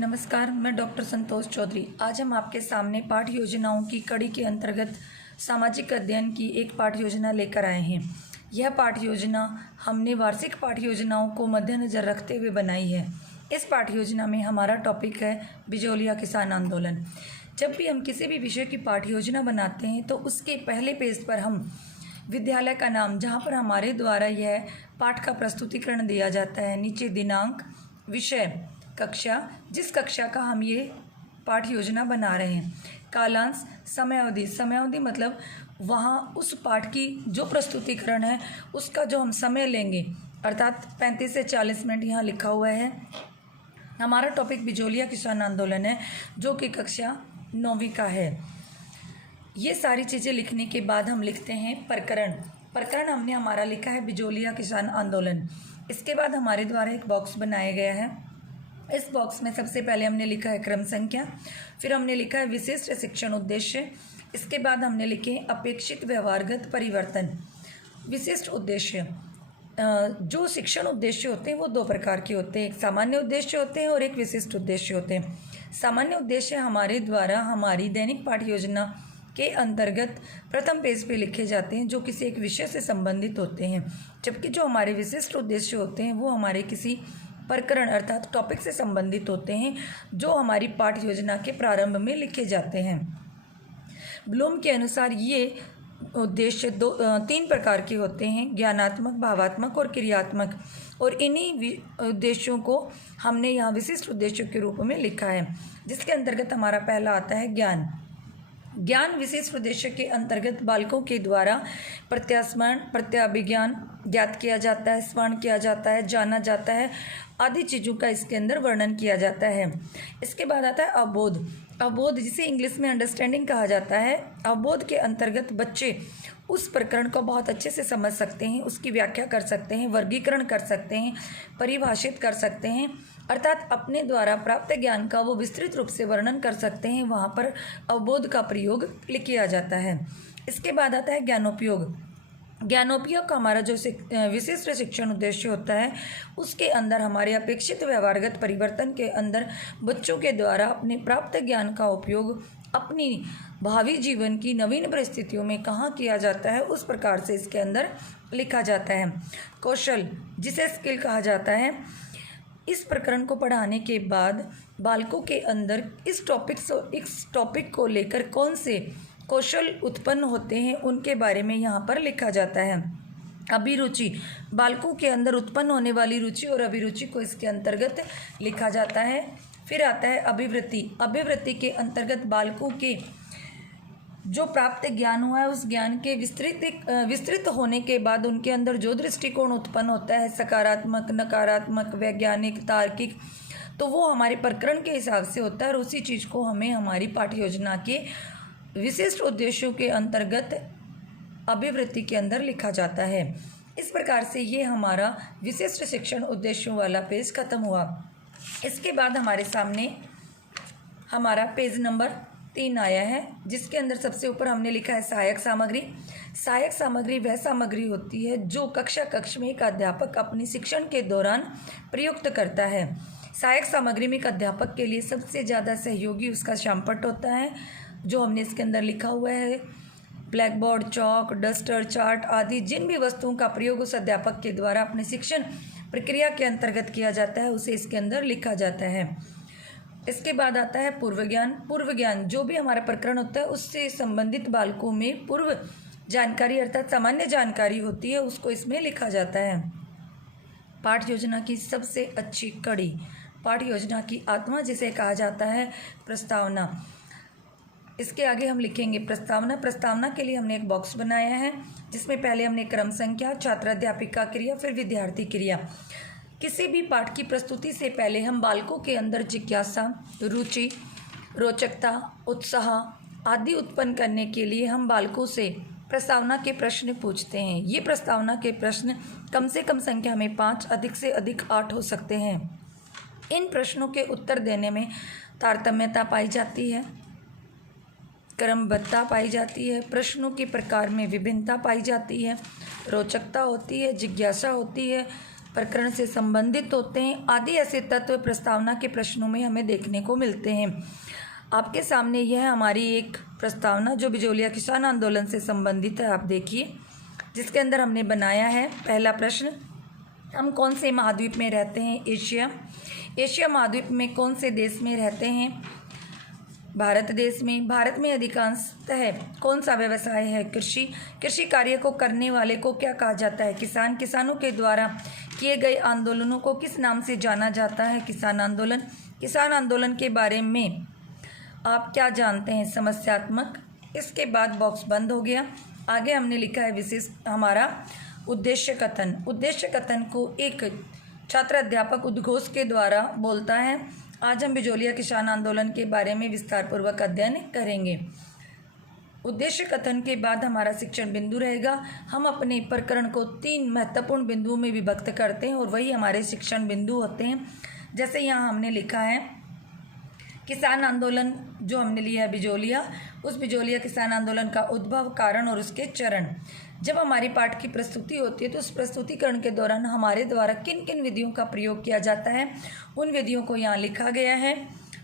नमस्कार, मैं डॉक्टर संतोष चौधरी। आज हम आपके सामने पाठ्य योजनाओं की कड़ी के अंतर्गत सामाजिक अध्ययन की एक पाठ्य योजना लेकर आए हैं। यह पाठ्य योजना हमने वार्षिक पाठ्य योजनाओं को मद्देनज़र रखते हुए बनाई है। इस पाठ्य योजना में हमारा टॉपिक है बिजौलिया किसान आंदोलन। जब भी हम किसी भी विषय की पाठ्य योजना बनाते हैं तो उसके पहले पेज पर हम विद्यालय का नाम, जहाँ पर हमारे द्वारा यह पाठ का प्रस्तुतिकरण दिया जाता है, नीचे दिनांक, विषय, कक्षा, जिस कक्षा का हम ये पाठ्य योजना बना रहे हैं, कालांश, समयावधि मतलब वहाँ उस पाठ की जो प्रस्तुतिकरण है उसका जो हम समय लेंगे, अर्थात 35 से 40 मिनट यहाँ लिखा हुआ है। हमारा टॉपिक बिजौलिया किसान आंदोलन है, जो कि कक्षा 9वीं का है। ये सारी चीज़ें लिखने के बाद हम लिखते हैं प्रकरण हमने हमारा लिखा है बिजौलिया किसान आंदोलन। इसके बाद हमारे द्वारा एक बॉक्स बनाया गया है। इस बॉक्स में सबसे पहले हमने लिखा है क्रम संख्या, फिर हमने लिखा है विशिष्ट शिक्षण उद्देश्य, इसके बाद हमने लिखे अपेक्षित व्यवहारगत परिवर्तन। विशिष्ट उद्देश्य, जो शिक्षण उद्देश्य होते हैं वो दो प्रकार के होते हैं, एक सामान्य उद्देश्य होते हैं और एक विशिष्ट उद्देश्य होते हैं। सामान्य उद्देश्य हमारे द्वारा हमारी दैनिक पाठ्य योजना के अंतर्गत प्रथम पेज पे लिखे जाते हैं, जो किसी एक विषय से संबंधित होते हैं, जबकि जो हमारे विशिष्ट उद्देश्य होते हैं वो हमारे किसी प्रकरण अर्थात टॉपिक से संबंधित होते हैं, जो हमारी पाठ्य योजना के प्रारंभ में लिखे जाते हैं। ब्लूम के अनुसार ये उद्देश्य तीन प्रकार के होते हैं, ज्ञानात्मक, भावात्मक और क्रियात्मक, और इन्हीं उद्देश्यों को हमने यहाँ विशिष्ट उद्देश्यों के रूप में लिखा है, जिसके अंतर्गत हमारा पहला आता है ज्ञान विशिष्ट उद्देश्य के अंतर्गत बालकों के द्वारा प्रत्यास्मरण, प्रत्याभिज्ञान ज्ञात किया जाता है, स्मरण किया जाता है, जाना जाता है, आदि चीज़ों का इसके अंदर वर्णन किया जाता है। इसके बाद आता है अवबोध, जिसे इंग्लिश में अंडरस्टैंडिंग कहा जाता है। अवबोध के अंतर्गत बच्चे उस प्रकरण को बहुत अच्छे से समझ सकते हैं, उसकी व्याख्या कर सकते हैं, वर्गीकरण कर सकते हैं, परिभाषित कर सकते हैं, अर्थात अपने द्वारा प्राप्त ज्ञान का वो विस्तृत रूप से वर्णन कर सकते हैं। वहाँ पर अवबोध का प्रयोग किया जाता है। इसके बाद आता है ज्ञानोपयोग का हमारा जो विशिष्ट शिक्षण उद्देश्य होता है, उसके अंदर हमारे अपेक्षित व्यवहारगत परिवर्तन के अंदर बच्चों के द्वारा अपने प्राप्त ज्ञान का उपयोग अपनी भावी जीवन की नवीन परिस्थितियों में कहाँ किया जाता है, उस प्रकार से इसके अंदर लिखा जाता है। कौशल, जिसे स्किल कहा जाता है, इस प्रकरण को पढ़ाने के बाद बालकों के अंदर इस टॉपिक को लेकर कौन से कौशल उत्पन्न होते हैं उनके बारे में यहाँ पर लिखा जाता है। अभिरुचि, बालकों के अंदर उत्पन्न होने वाली रुचि और अभिरुचि को इसके अंतर्गत लिखा जाता है। फिर आता है अभिवृत्ति के अंतर्गत बालकों के जो प्राप्त ज्ञान हुआ है उस ज्ञान के विस्तृत होने के बाद उनके अंदर जो दृष्टिकोण उत्पन्न होता है, सकारात्मक, नकारात्मक, वैज्ञानिक, तार्किक, तो वो हमारे प्रकरण के हिसाब से होता है और उसी चीज़ को हमें हमारी पाठ्य योजना के विशिष्ट उद्देश्यों के अंतर्गत अभिवृत्ति के अंदर लिखा जाता है। इस प्रकार से ये हमारा विशिष्ट शिक्षण उद्देश्यों वाला पेज खत्म हुआ। इसके बाद हमारे सामने हमारा पेज नंबर 3 आया है, जिसके अंदर सबसे ऊपर हमने लिखा है सहायक सामग्री। सहायक सामग्री वह सामग्री होती है जो कक्ष में एक अध्यापक अपनी शिक्षण के दौरान प्रयुक्त करता है। सहायक सामग्री में एक अध्यापक के लिए सबसे ज़्यादा सहयोगी उसका श्यामपट्ट होता है, जो हमने इसके अंदर लिखा हुआ है। ब्लैक बोर्ड, चौक, डस्टर, चार्ट आदि जिन भी वस्तुओं का प्रयोग उस अध्यापक के द्वारा अपने शिक्षण प्रक्रिया के अंतर्गत किया जाता है, उसे इसके अंदर लिखा जाता है। इसके बाद आता है पूर्व ज्ञान, जो भी हमारा प्रकरण होता है उससे संबंधित बालकों में पूर्व जानकारी अर्थात सामान्य जानकारी होती है, उसको इसमें लिखा जाता है। पाठ्य योजना की सबसे अच्छी कड़ी, पाठ्य योजना की आत्मा जिसे कहा जाता है, प्रस्तावना। इसके आगे हम लिखेंगे प्रस्तावना के लिए हमने एक बॉक्स बनाया है, जिसमें पहले हमने क्रम संख्या, छात्र-अध्यापिका क्रिया, फिर विद्यार्थी क्रिया। किसी भी पाठ की प्रस्तुति से पहले हम बालकों के अंदर जिज्ञासा, रुचि, रोचकता, उत्साह आदि उत्पन्न करने के लिए हम बालकों से प्रस्तावना के प्रश्न पूछते हैं। ये प्रस्तावना के प्रश्न कम से कम संख्या में 5, अधिक से अधिक 8 हो सकते हैं। इन प्रश्नों के उत्तर देने में तारतम्यता पाई जाती है, क्रमबद्धता पाई जाती है, प्रश्नों के प्रकार में विभिन्नता पाई जाती है, रोचकता होती है, जिज्ञासा होती है, प्रकरण से संबंधित होते हैं आदि ऐसे तत्व प्रस्तावना के प्रश्नों में हमें देखने को मिलते हैं। आपके सामने यह हमारी एक प्रस्तावना जो बिजोलिया किसान आंदोलन से संबंधित है, आप देखिए, जिसके अंदर हमने बनाया है। पहला प्रश्न, हम कौन से महाद्वीप में रहते हैं? एशिया। एशिया महाद्वीप में कौन से देश में रहते हैं? भारत देश में। भारत में अधिकांशतः कौन सा व्यवसाय है? कृषि। कृषि कार्य को करने वाले को क्या कहा जाता है? किसान। किसानों के द्वारा किए गए आंदोलनों को किस नाम से जाना जाता है? किसान आंदोलन। किसान आंदोलन के बारे में आप क्या जानते हैं? समस्यात्मक। इसके बाद बॉक्स बंद हो गया। आगे हमने लिखा है विशिष्ट हमारा उद्देश्य कथन। उद्देश्य कथन को एक छात्र अध्यापक उद्घोष के द्वारा बोलता है। आज हम बिजोलिया किसान आंदोलन के बारे में विस्तारपूर्वक अध्ययन करेंगे। उद्देश्य कथन के बाद हमारा शिक्षण बिंदु रहेगा। हम अपने प्रकरण को 3 महत्वपूर्ण बिंदुओं में विभक्त करते हैं और वही हमारे शिक्षण बिंदु होते हैं। जैसे यहाँ हमने लिखा है किसान आंदोलन, जो हमने लिया है बिजोलिया, उस बिजोलिया किसान आंदोलन का उद्भव, कारण और उसके चरण। जब हमारी पाठ की प्रस्तुति होती है तो उस प्रस्तुतिकरण के दौरान हमारे द्वारा किन किन विधियों का प्रयोग किया जाता है, उन विधियों को यहाँ लिखा गया है।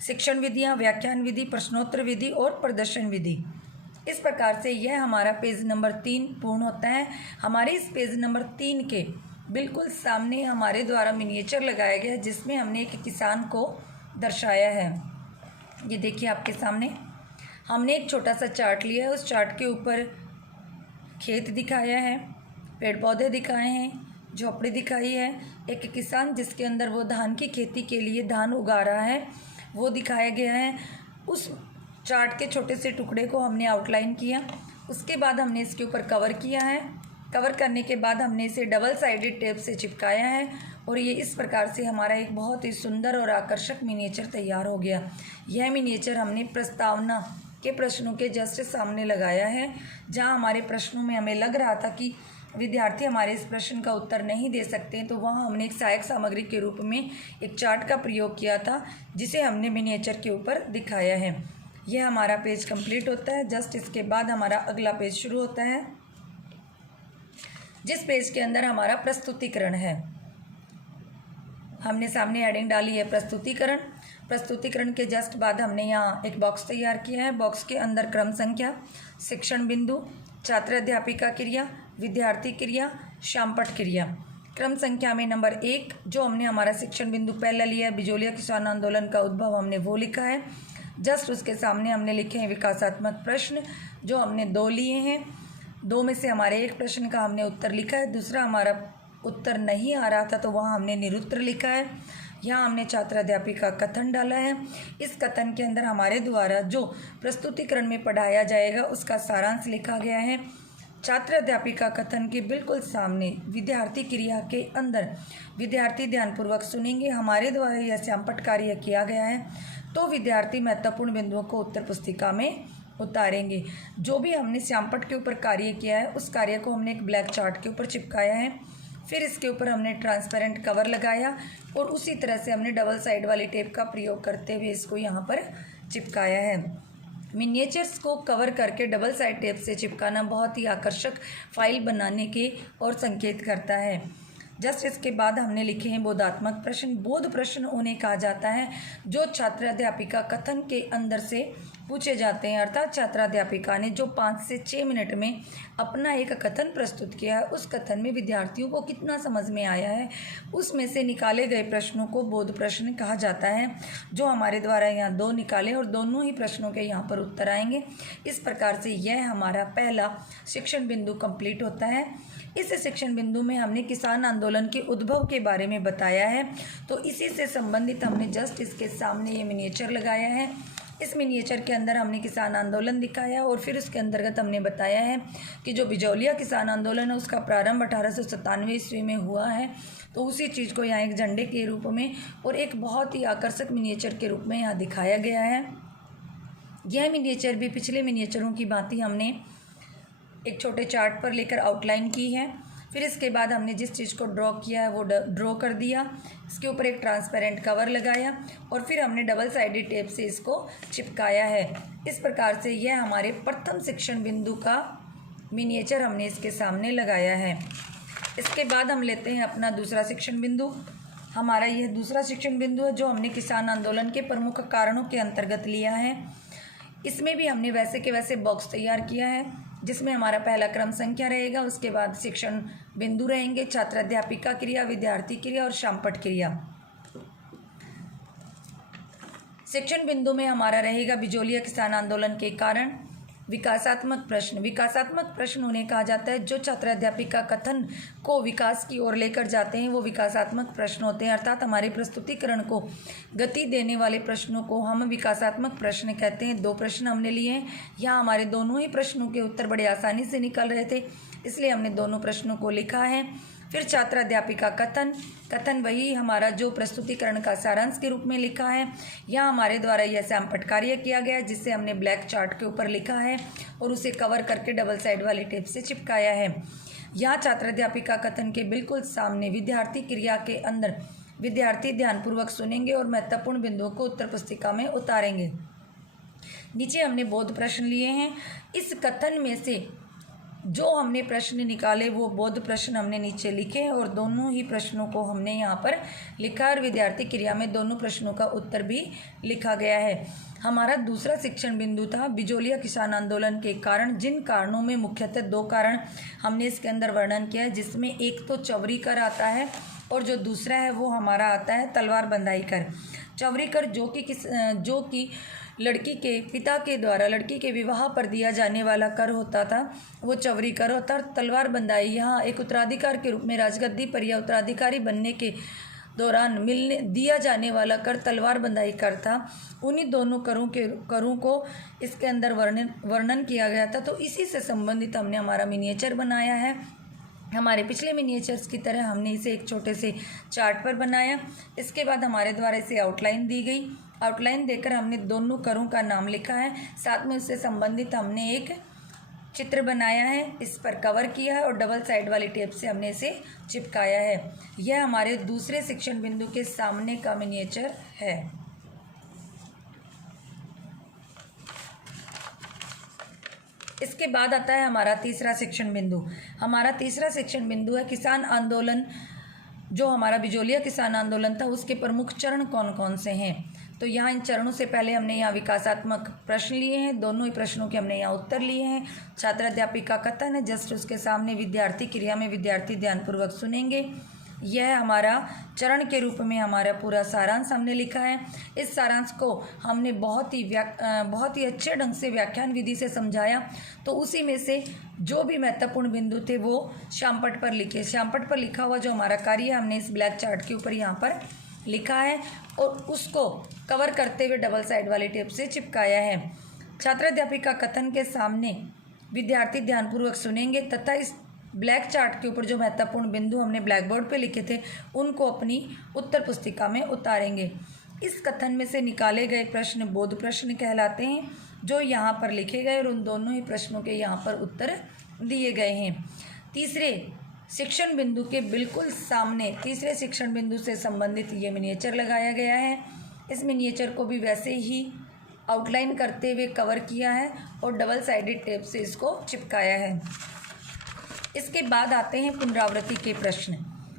शिक्षण विधियाँ, व्याख्यान विधि, प्रश्नोत्तर विधि और प्रदर्शन विधि। इस प्रकार से यह हमारा पेज नंबर 3 पूर्ण होता है। हमारे इस पेज नंबर 3 के बिल्कुल सामने हमारे द्वारा मिनिएचर लगाया गया है, जिसमें हमने एक किसान को दर्शाया है। ये देखिए आपके सामने हमने एक छोटा सा चार्ट लिया है। उस चार्ट के ऊपर खेत दिखाया है, पेड़ पौधे दिखाए हैं, झोपड़ी दिखाई है, एक किसान जिसके अंदर वो धान की खेती के लिए धान उगा रहा है वो दिखाया गया है। उस चार्ट के छोटे से टुकड़े को हमने आउटलाइन किया। उसके बाद हमने इसके ऊपर कवर किया है। कवर करने के बाद हमने इसे डबल साइडेड टेप से चिपकाया है और ये इस प्रकार से हमारा एक बहुत ही सुंदर और आकर्षक मिनिएचर तैयार हो गया। यह मिनिएचर हमने प्रस्तावना के प्रश्नों के जस्ट सामने लगाया है। जहां हमारे प्रश्नों में हमें लग रहा था कि विद्यार्थी हमारे इस प्रश्न का उत्तर नहीं दे सकते, तो वहाँ हमने एक सहायक सामग्री के रूप में एक चार्ट का प्रयोग किया था, जिसे हमने मिनिएचर के ऊपर दिखाया है। यह हमारा पेज कंप्लीट होता है। जस्ट इसके बाद हमारा अगला पेज शुरू होता है, जिस पेज के अंदर हमारा प्रस्तुतिकरण है। हमने सामने हेडिंग डाली है प्रस्तुतिकरण। प्रस्तुतिकरण के जस्ट बाद हमने यहाँ एक बॉक्स तैयार किया है। बॉक्स के अंदर क्रम संख्या, शिक्षण बिंदु, छात्र अध्यापिका क्रिया, विद्यार्थी क्रिया, शामपट क्रिया। क्रम संख्या में नंबर 1 जो हमने हमारा शिक्षण बिंदु पहला लिया है, बिजोलिया किसान आंदोलन का उद्भव, हमने वो लिखा है। जस्ट उसके सामने हमने लिखे हैं विकासात्मक प्रश्न, जो हमने 2 लिए हैं। 2 में से हमारे एक प्रश्न का हमने उत्तर लिखा है, दूसरा हमारा उत्तर नहीं आ रहा था तो वहाँ हमने निरुत्तर लिखा है। यहाँ हमने छात्र अध्यापिका कथन डाला है। इस कथन के अंदर हमारे द्वारा जो प्रस्तुतिकरण में पढ़ाया जाएगा उसका सारांश लिखा गया है। छात्र अध्यापिका कथन के बिल्कुल सामने विद्यार्थी क्रिया के अंदर विद्यार्थी ध्यानपूर्वक सुनेंगे। हमारे द्वारा यह श्यामपट कार्य किया गया है तो विद्यार्थी महत्वपूर्ण बिंदुओं को उत्तर पुस्तिका में उतारेंगे। जो भी हमने श्यामपट के ऊपर कार्य किया है उस कार्य को हमने एक ब्लैक चार्ट के ऊपर चिपकाया है। फिर इसके ऊपर हमने ट्रांसपेरेंट कवर लगाया और उसी तरह से हमने डबल साइड वाली टेप का प्रयोग करते हुए इसको यहाँ पर चिपकाया है। मिनिएचर्स को कवर करके डबल साइड टेप से चिपकाना बहुत ही आकर्षक फाइल बनाने के और संकेत करता है। जस्ट इसके बाद हमने लिखे हैं बोधात्मक प्रश्न। बोध प्रश्न उन्हें कहा जाता है जो छात्र अध्यापिका कथन के अंदर से पूछे जाते हैं, अर्थात छात्र अध्यापिका ने जो 5 से 6 मिनट में अपना एक कथन प्रस्तुत किया है, उस कथन में विद्यार्थियों को कितना समझ में आया है, उसमें से निकाले गए प्रश्नों को बोध प्रश्न कहा जाता है। जो हमारे द्वारा यहाँ 2 निकाले और दोनों ही प्रश्नों के यहाँ पर उत्तर आएंगे। इस प्रकार से यह हमारा पहला शिक्षण बिंदु कंप्लीट होता है। इस शिक्षण बिंदु में हमने किसान आंदोलन के उद्भव के बारे में बताया है, तो इसी से संबंधित हमने जस्ट इसके सामने ये मिनिएचर लगाया है। इस मिनिएचर के अंदर हमने किसान आंदोलन दिखाया और फिर उसके अंतर्गत हमने बताया है कि जो बिजोलिया किसान आंदोलन है उसका प्रारंभ 1897 ईस्वी में हुआ है। तो उसी चीज़ को यहाँ एक झंडे के रूप में और एक बहुत ही आकर्षक मिनिएचर के रूप में यहाँ दिखाया गया है। यह मिनिएचर भी पिछले मिनिएचरों की भांति हमने एक छोटे चार्ट पर लेकर आउटलाइन की है। फिर इसके बाद हमने जिस चीज़ को ड्रॉ किया है वो ड्रॉ कर दिया, इसके ऊपर एक ट्रांसपेरेंट कवर लगाया और फिर हमने डबल साइडेड टेप से इसको चिपकाया है। इस प्रकार से यह हमारे प्रथम शिक्षण बिंदु का मिनिएचर हमने इसके सामने लगाया है। इसके बाद हम लेते हैं अपना दूसरा शिक्षण बिंदु। हमारा यह दूसरा शिक्षण बिंदु है जो हमने किसान आंदोलन के प्रमुख कारणों के अंतर्गत लिया है। इसमें भी हमने वैसे के वैसे बॉक्स तैयार किया है, जिसमें हमारा पहला क्रम संख्या रहेगा, उसके बाद शिक्षण बिंदु रहेंगे, छात्र अध्यापिका क्रिया, विद्यार्थी क्रिया और शामपट क्रिया। शिक्षण बिंदु में हमारा रहेगा बिजोलिया किसान आंदोलन के कारण। विकासात्मक प्रश्न, विकासात्मक प्रश्न उन्हें कहा जाता है जो छात्र अध्यापिका कथन को विकास की ओर लेकर जाते हैं, वो विकासात्मक प्रश्न होते हैं। अर्थात हमारे प्रस्तुतिकरण को गति देने वाले प्रश्नों को हम विकासात्मक प्रश्न कहते हैं। 2 प्रश्न हमने लिए हैं। यहाँ हमारे दोनों ही प्रश्नों के उत्तर बड़े आसानी से निकल रहे थे, इसलिए हमने दोनों प्रश्नों को लिखा है। फिर छात्र अध्यापिका कथन, कथन वही हमारा जो प्रस्तुतिकरण का सारांश के रूप में लिखा है। यहाँ हमारे द्वारा यह शामपट कार्य किया गया है, जिससे हमने ब्लैक चार्ट के ऊपर लिखा है और उसे कवर करके डबल साइड वाली टेप से चिपकाया है। यहाँ छात्र अध्यापिका कथन के बिल्कुल सामने विद्यार्थी क्रिया के अंदर विद्यार्थी ध्यानपूर्वक सुनेंगे और महत्वपूर्ण बिंदुओं को उत्तर पुस्तिका में उतारेंगे। नीचे हमने बोध प्रश्न लिए हैं। इस कथन में से जो हमने प्रश्न निकाले वो बोध प्रश्न हमने नीचे लिखे हैं और दोनों ही प्रश्नों को हमने यहाँ पर लिखा और विद्यार्थी क्रिया में दोनों प्रश्नों का उत्तर भी लिखा गया है। हमारा दूसरा शिक्षण बिंदु था बिजोलिया किसान आंदोलन के कारण। जिन कारणों में मुख्यतः 2 कारण हमने इसके अंदर वर्णन किया है, जिसमें एक तो चवरी कर आता है और जो दूसरा है वो हमारा आता है तलवार बंधाई कर। चवरी कर जो कि लड़की के पिता के द्वारा लड़की के विवाह पर दिया जाने वाला कर होता था, वो चवरी कर होता। और तलवार बंधाई यहाँ एक उत्तराधिकार के रूप में राजगद्दी पर या उत्तराधिकारी बनने के दौरान दिया जाने वाला कर तलवार बंधाई कर था। उन्हीं दोनों करों को इसके अंदर वर्णन किया गया था। तो इसी से संबंधित हमने हमारा मिनिएचर बनाया है। हमारे पिछले मिनिएचर्स की तरह हमने इसे एक छोटे से चार्ट पर बनाया। इसके बाद हमारे द्वारा इसे आउटलाइन दी गई। आउटलाइन देकर हमने दोनों करों का नाम लिखा है, साथ में उससे संबंधित हमने एक चित्र बनाया है, इस पर कवर किया है और डबल साइड वाली टेप से हमने इसे चिपकाया है। यह हमारे दूसरे शिक्षण बिंदु के सामने का मिनिएचर है। इसके बाद आता है हमारा तीसरा शिक्षण बिंदु। हमारा तीसरा शिक्षण बिंदु है किसान आंदोलन। जो हमारा बिजोलिया किसान आंदोलन था उसके प्रमुख चरण कौन कौन से हैं। तो यहाँ इन चरणों से पहले हमने यहाँ विकासात्मक प्रश्न लिए हैं, दोनों ही प्रश्नों के हमने यहाँ उत्तर लिए हैं। छात्र अध्यापिका कथन है, जस्ट उसके सामने विद्यार्थी क्रिया में विद्यार्थी ध्यानपूर्वक सुनेंगे। यह हमारा चरण के रूप में हमारा पूरा सारांश हमने लिखा है। इस सारांश को हमने बहुत ही अच्छे ढंग से व्याख्यान विधि से समझाया। तो उसी में से जो भी महत्वपूर्ण बिंदु थे वो शामपट पर लिखे। शामपट पर लिखा हुआ जो हमारा कार्य हमने इस ब्लैक चार्ट के ऊपर यहाँ पर लिखा है और उसको कवर करते हुए डबल साइड वाली टेप से चिपकाया है। छात्र अध्यापिका कथन के सामने विद्यार्थी ध्यानपूर्वक सुनेंगे तथा इस ब्लैक चार्ट के ऊपर जो महत्वपूर्ण बिंदु हमने ब्लैक बोर्ड पे लिखे थे उनको अपनी उत्तर पुस्तिका में उतारेंगे। इस कथन में से निकाले गए प्रश्न बोध प्रश्न कहलाते हैं, जो यहाँ पर लिखे गए और उन दोनों ही प्रश्नों के यहाँ पर उत्तर दिए गए हैं। तीसरे शिक्षण बिंदु के बिल्कुल सामने तीसरे शिक्षण बिंदु से संबंधित ये मिनिएचर लगाया गया है। इस मिनिएचर को भी वैसे ही आउटलाइन करते हुए कवर किया है और डबल साइडेड टेप से इसको चिपकाया है। इसके बाद आते हैं पुनरावृत्ति के प्रश्न।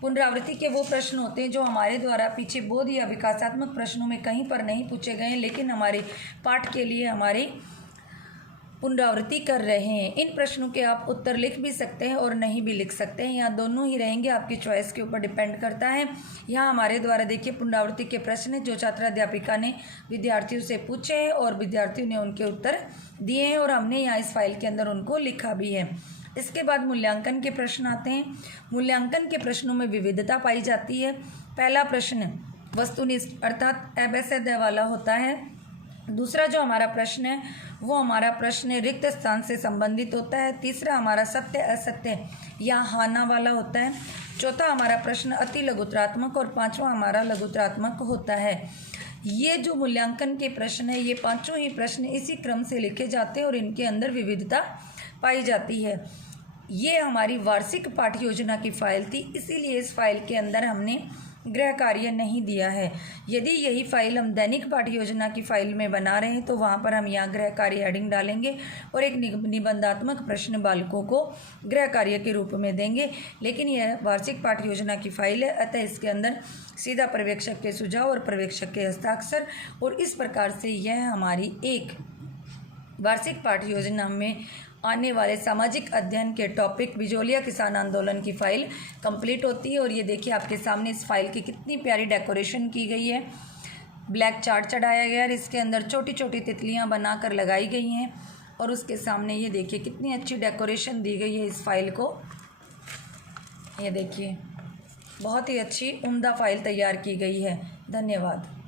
पुनरावृत्ति के वो प्रश्न होते हैं जो हमारे द्वारा पीछे बोध या विकासात्मक प्रश्नों में कहीं पर नहीं पूछे गए हैं, लेकिन हमारे पाठ के लिए हमारे पुनरावृत्ति कर रहे हैं। इन प्रश्नों के आप उत्तर लिख भी सकते हैं और नहीं भी लिख सकते हैं, यहाँ दोनों ही रहेंगे, आपकी चॉइस के ऊपर डिपेंड करता है। यहाँ हमारे द्वारा देखिए पुनरावृत्ति के प्रश्न जो छात्र अध्यापिका ने विद्यार्थियों से पूछे हैं और विद्यार्थियों ने उनके उत्तर दिए हैं और हमने यहाँ इस फाइल के अंदर उनको लिखा भी है। इसके बाद मूल्यांकन के प्रश्न आते हैं। मूल्यांकन के प्रश्नों में विविधता पाई जाती है। पहला प्रश्न वस्तुनिष्ठ अर्थात अवैध वाला होता है। दूसरा जो हमारा प्रश्न है वो हमारा प्रश्न रिक्त स्थान से संबंधित होता है। तीसरा हमारा सत्य असत्य या हाना वाला होता है। चौथा हमारा प्रश्न अति लघुत्रात्मक और पांचवा हमारा लघुत्रात्मक होता है। ये जो मूल्यांकन के प्रश्न है ये पांचों ही प्रश्न इसी क्रम से लिखे जाते हैं और इनके अंदर विविधता पाई जाती है। ये हमारी वार्षिक पाठ्य योजना की फाइल थी, इसीलिए इस फाइल के अंदर हमने गृह कार्य नहीं दिया है। यदि यही फाइल हम दैनिक पाठ्य योजना की फाइल में बना रहे हैं तो वहाँ पर हम यहाँ गृह कार्य हेडिंग डालेंगे और एक निबंधात्मक प्रश्न बालकों को गृह कार्य के रूप में देंगे। लेकिन यह वार्षिक पाठ्य योजना की फाइल है, अतः इसके अंदर सीधा पर्यवेक्षक के सुझाव और पर्यवेक्षक के हस्ताक्षर, और इस प्रकार से यह हमारी एक वार्षिक पाठ्य योजना में आने वाले सामाजिक अध्ययन के टॉपिक बिजोलिया किसान आंदोलन की फ़ाइल कंप्लीट होती है। और ये देखिए आपके सामने इस फाइल की कितनी प्यारी डेकोरेशन की गई है। ब्लैक चार्ट चढ़ाया गया और इसके अंदर छोटी छोटी तितलियां बनाकर लगाई गई हैं, और उसके सामने ये देखिए कितनी अच्छी डेकोरेशन दी गई है इस फाइल को। ये देखिए बहुत ही अच्छी उम्दा फाइल तैयार की गई है। धन्यवाद।